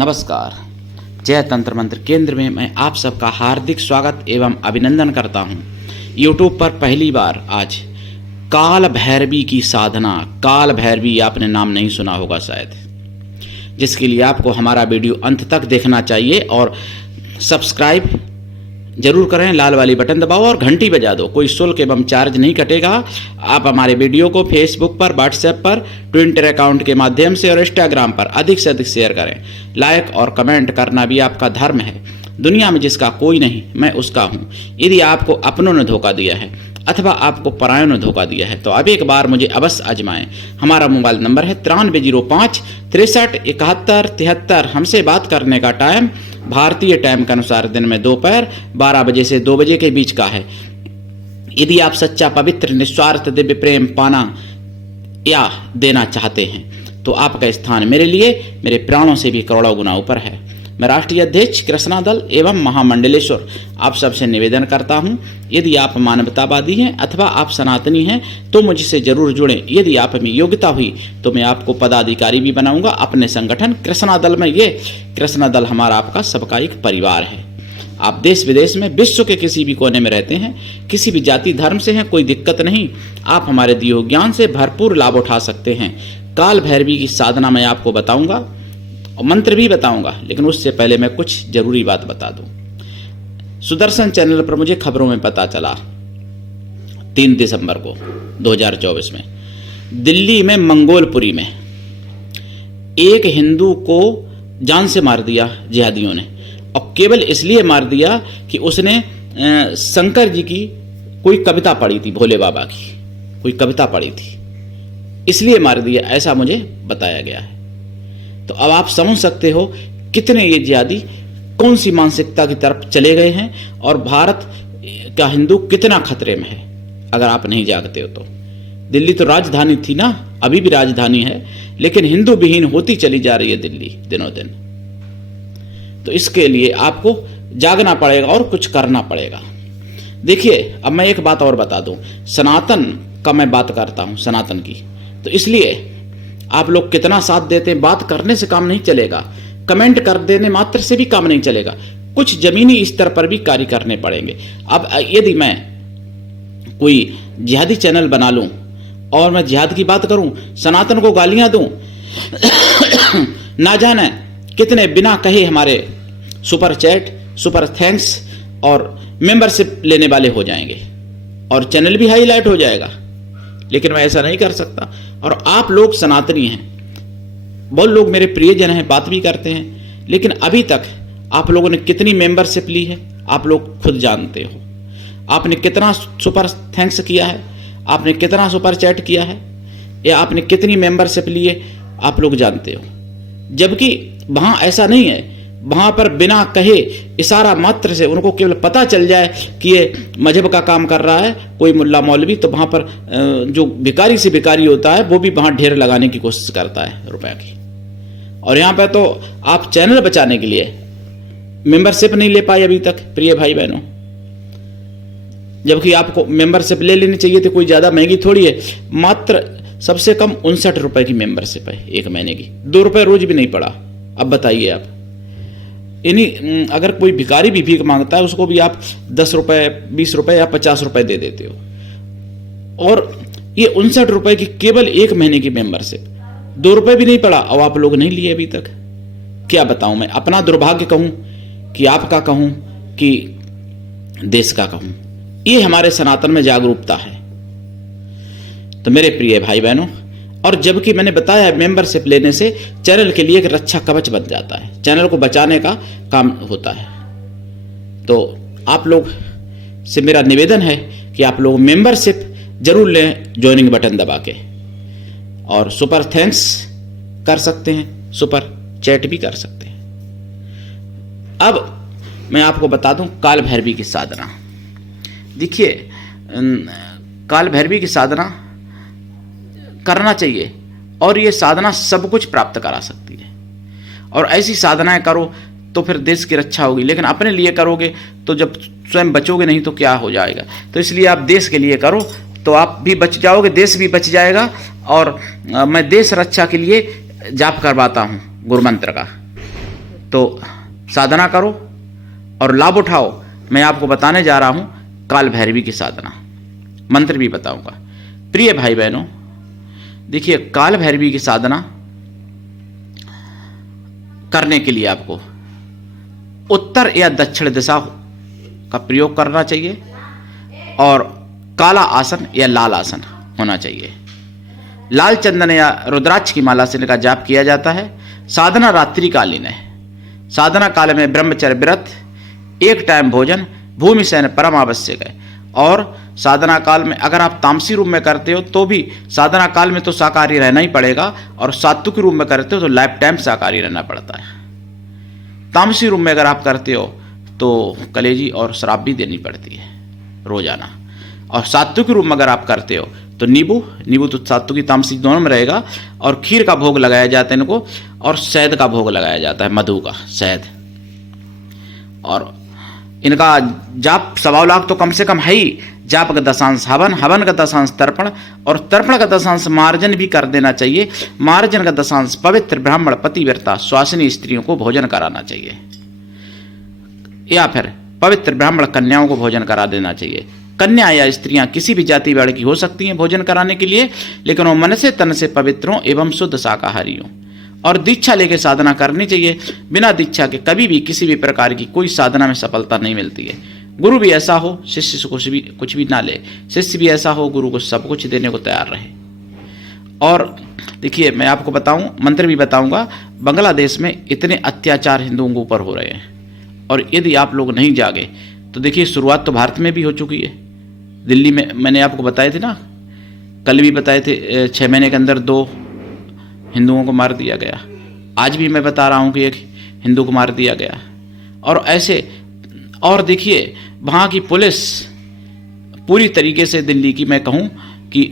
नमस्कार। जय तंत्र मंत्र केंद्र में मैं आप सबका हार्दिक स्वागत एवं अभिनंदन करता हूं। यूट्यूब पर पहली बार आज काल भैरवी की साधना, काल भैरवी आपने नाम नहीं सुना होगा शायद, जिसके लिए आपको हमारा वीडियो अंत तक देखना चाहिए और सब्सक्राइब जरूर करें, लाल वाली बटन दबाओ और घंटी बजा दो। कोई शुल्क एवं चार्ज नहीं कटेगा। आप हमारे वीडियो को फेसबुक पर, व्हाट्सएप पर, ट्विटर अकाउंट के माध्यम से और इंस्टाग्राम पर अधिक से अधिक शेयर करें। लाइक और कमेंट करना भी आपका धर्म है। दुनिया में जिसका कोई नहीं, मैं उसका हूँ। यदि आपको अपनों ने धोखा दिया है अथवा आपको परायों ने धोखा दिया है तो अब एक बार मुझे अवश्य आजमाएं। हमारा मोबाइल नंबर है 9305 63 71 73। हमसे बात करने का टाइम भारतीय टाइम के अनुसार दिन में दोपहर 12 बजे से 2 बजे के बीच का है। यदि आप सच्चा, पवित्र, निस्वार्थ दिव्य प्रेम पाना या देना चाहते हैं तो आपका स्थान मेरे लिए मेरे प्राणों से भी करोड़ों गुना ऊपर है। मैं राष्ट्रीय अध्यक्ष कृष्णा दल एवं महामंडलेश्वर आप सबसे निवेदन करता हूं, यदि आप मानवतावादी हैं अथवा आप सनातनी हैं तो मुझसे जरूर जुड़ें। यदि आप में योग्यता हुई तो मैं आपको पदाधिकारी भी बनाऊंगा अपने संगठन कृष्णा दल में। ये कृष्णा दल हमारा आपका सबका एक परिवार है। आप देश विदेश में, विश्व के किसी भी कोने में रहते हैं, किसी भी जाति धर्म से हैं, कोई दिक्कत नहीं। आप हमारे दिए हुए ज्ञान से भरपूर लाभ उठा सकते हैं। काल भैरवी की साधना मैं आपको बताऊंगा और मंत्र भी बताऊंगा, लेकिन उससे पहले मैं कुछ जरूरी बात बता दूं। सुदर्शन चैनल पर मुझे खबरों में पता चला 3 दिसंबर को 2024 में दिल्ली में मंगोलपुरी में एक हिंदू को जान से मार दिया जिहादियों ने, और केवल इसलिए मार दिया कि उसने शंकर जी की कोई कविता पढ़ी थी, भोले बाबा की कोई कविता पढ़ी थी, इसलिए मार दिया, ऐसा मुझे बताया गया है। तो अब आप समझ सकते हो कितने ये जिहादी कौन सी मानसिकता की तरफ चले गए हैं और भारत का हिंदू कितना खतरे में है। अगर आप नहीं जागते हो तो दिल्ली तो राजधानी थी ना, अभी भी राजधानी है, लेकिन हिंदू विहीन होती चली जा रही है दिल्ली दिनों दिन। तो इसके लिए आपको जागना पड़ेगा और कुछ करना पड़ेगा। देखिए, अब मैं एक बात और बता दूं, सनातन का मैं बात करता हूं, सनातन की, तो इसलिए आप लोग कितना साथ देते हैं, बात करने से काम नहीं चलेगा, कमेंट कर देने मात्र से भी काम नहीं चलेगा, कुछ जमीनी स्तर पर भी कार्य करने पड़ेंगे। अब यदि मैं कोई जिहादी चैनल बना लूं और मैं जिहाद की बात करूं, सनातन को गालियां दूं ना जाने कितने बिना कहे हमारे सुपर चैट, सुपर थैंक्स और मेंबरशिप लेने वाले हो जाएंगे और चैनल भी हाईलाइट हो जाएगा। लेकिन मैं ऐसा नहीं कर सकता। और आप लोग सनातनी हैं, बहुत लोग मेरे प्रियजन हैं, बात भी करते हैं, लेकिन अभी तक आप लोगों ने कितनी मेंबरशिप ली है आप लोग खुद जानते हो। आपने कितना सुपर थैंक्स किया है, आपने कितना सुपर चैट किया है, या आपने कितनी मेंबरशिप ली है, आप लोग जानते हो। जबकि वहां ऐसा नहीं है, वहां पर बिना कहे इशारा मात्र से उनको केवल पता चल जाए कि ये मजहब का काम कर रहा है कोई मुल्ला मौलवी, तो वहां पर जो भिखारी से भिखारी होता है वो भी वहां ढेर लगाने की कोशिश करता है रुपए की। और यहाँ पे तो आप चैनल बचाने के लिए मेंबरशिप नहीं ले पाए अभी तक, प्रिय भाई बहनों, जबकि आपको मेंबरशिप ले लेनी चाहिए थी। कोई ज्यादा महंगी थोड़ी है, मात्र सबसे कम 59 रुपए की मेंबरशिप है एक महीने की, 2 रुपए रोज भी नहीं पड़ा। अब बताइए आप, यानी अगर कोई भिखारी भी भीख मांगता है उसको भी आप 10 रुपए, 20 रुपए या 50 रुपए दे देते हो। और ये 59 रुपए की केवल एक महीने की मेंबरशिप, 2 रुपए भी नहीं पड़ा और आप लोग नहीं लिए अभी तक। क्या बताऊं मैं, अपना दुर्भाग्य कहूं कि आपका कहूं कि देश का कहूं, ये हमारे सनातन में जागरूकता है। तो मेरे प्रिय भाई बहनों, और जबकि मैंने बताया मेंबरशिप लेने से चैनल के लिए एक रक्षा कवच बन जाता है, चैनल को बचाने का काम होता है। तो आप लोग से मेरा निवेदन है कि आप लोग मेंबरशिप जरूर लें, ज्वाइनिंग बटन दबा के, और सुपर थैंक्स कर सकते हैं, सुपर चैट भी कर सकते हैं। अब मैं आपको बता दूं काल भैरवी की साधना। देखिए, काल भैरवी की साधना करना चाहिए और ये साधना सब कुछ प्राप्त करा सकती है। और ऐसी साधनाएं करो तो फिर देश की रक्षा होगी, लेकिन अपने लिए करोगे तो जब स्वयं बचोगे नहीं तो क्या हो जाएगा। तो इसलिए आप देश के लिए करो तो आप भी बच जाओगे, देश भी बच जाएगा। और मैं देश रक्षा के लिए जाप करवाता हूँ गुरु मंत्र का, तो साधना करो और लाभ उठाओ। मैं आपको बताने जा रहा हूं काल भैरवी की साधना, मंत्र भी बताऊंगा। प्रिय भाई बहनों, देखिए काल भैरवी की साधना करने के लिए आपको उत्तर या दक्षिण दिशा का प्रयोग करना चाहिए और काला आसन या लाल आसन होना चाहिए। लाल चंदन या रुद्राक्ष की माला से इनका जाप किया जाता है। साधना रात्रिकालीन है। साधना काल में ब्रह्मचर्य व्रत, एक टाइम भोजन, भूमि शयन परम आवश्यक है। और साधना काल में अगर आप तामसी रूप में करते हो तो भी साधना काल में तो शाकाहारी रहना ही पड़ेगा, और सात्विक रूप में करते हो तो लाइफ टाइम शाकाहारी रहना पड़ता है। तामसी रूप में अगर आप करते हो तो कलेजी और शराब भी देनी पड़ती है रोजाना। और सात्विक रूप में अगर आप करते हो तो नींबू तो सात्विक तामसी दोनों में रहेगा, और खीर का भोग लगाया जाता है इनको, और शहद का भोग लगाया जाता है, मधु का शहद। और इनका जाप 1.25 लाख तो कम से कम है ही। जाप का 10 हवन, हवन का 10 तर्पण, और तर्पण का 10 मार्जन भी कर देना चाहिए। मार्जन का 10 पवित्र ब्राह्मण पतिव्रता स्वासिनी स्त्रियों को भोजन कराना चाहिए, या फिर पवित्र ब्राह्मण कन्याओं को भोजन करा देना चाहिए। कन्या या स्त्रियां किसी भी जाति वर्ण की हो सकती हैं भोजन कराने के लिए, लेकिन वो मन से तन से पवित्र हों एवं शुद्ध शाकाहारी हों। और दीक्षा लेके साधना करनी चाहिए। बिना दीक्षा के कभी भी किसी भी प्रकार की कोई साधना में सफलता नहीं मिलती है। गुरु भी ऐसा हो, शिष्य से कुछ भी ना ले। शिष्य भी ऐसा हो, गुरु को सब कुछ देने को तैयार रहे। और देखिए मैं आपको बताऊं, मंत्र भी बताऊंगा। बांग्लादेश में इतने अत्याचार हिंदुओं के ऊपर हो रहे हैं, और यदि आप लोग नहीं जागे तो देखिए शुरुआत तो भारत में भी हो चुकी है। दिल्ली में मैंने आपको बताए थे ना, कल भी बताए थे, 6 महीने के अंदर 2 हिंदुओं को मार दिया गया। आज भी मैं बता रहा हूं कि एक हिंदू को मार दिया गया। और ऐसे, और देखिए वहाँ की पुलिस पूरी तरीके से, दिल्ली की मैं कहूँ कि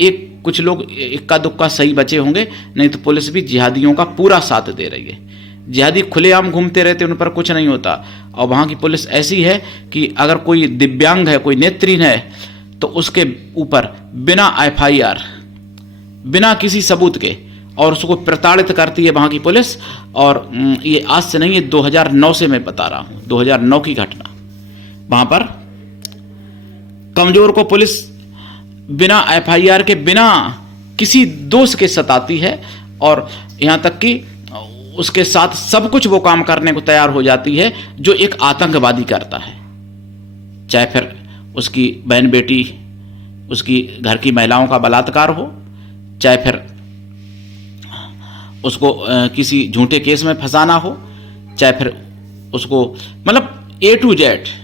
एक कुछ लोग इक्का दुक्का सही बचे होंगे, नहीं तो पुलिस भी जिहादियों का पूरा साथ दे रही है। जिहादी खुलेआम घूमते रहते, उन पर कुछ नहीं होता। और वहाँ की पुलिस ऐसी है कि अगर कोई दिव्यांग है, कोई नेत्रहीन है, तो उसके ऊपर बिना FIR, बिना किसी सबूत के, और उसको प्रताड़ित करती है वहाँ की पुलिस। और ये आज से नहीं है, 2009 से मैं बता रहा हूँ, 2009 की घटना। वहाँ पर कमजोर को पुलिस बिना FIR के, बिना किसी दोष के सताती है, और यहाँ तक कि उसके साथ सब कुछ वो काम करने को तैयार हो जाती है जो एक आतंकवादी करता है। चाहे फिर उसकी बहन बेटी, उसकी घर की महिलाओं का बलात्कार हो, चाहे फिर उसको किसी झूठे केस में फंसाना हो, चाहे फिर उसको, मतलब A to Z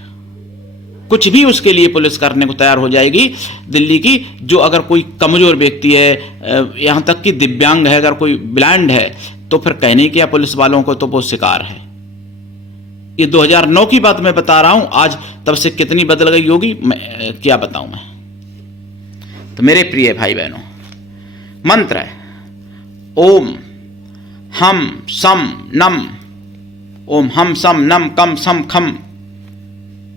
कुछ भी उसके लिए पुलिस करने को तैयार हो जाएगी दिल्ली की। जो अगर कोई कमजोर व्यक्ति है, यहाँ तक कि दिव्यांग है, अगर कोई ब्लाइंड है, तो फिर कहने क्या पुलिस वालों को, तो वो शिकार है। ये 2009 की बात मैं बता रहा हूं। आज तब से कितनी बदल गई होगी, मैं क्या बताऊं मैं। तो मेरे प्रिय भाई बहनों, मंत्र है ओम हम सम नम, ओम हम सम नम कम सम खम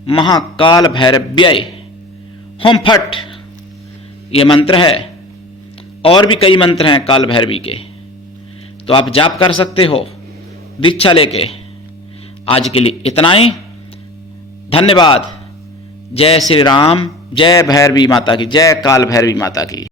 महाकाल भैरव्यय होम फट। ये मंत्र है। और भी कई मंत्र हैं काल भैरवी के, तो आप जाप कर सकते हो दीक्षा लेके। आज के लिए इतना ही। धन्यवाद। जय श्री राम, जय भैरवी माता की, जय काल भैरवी माता की।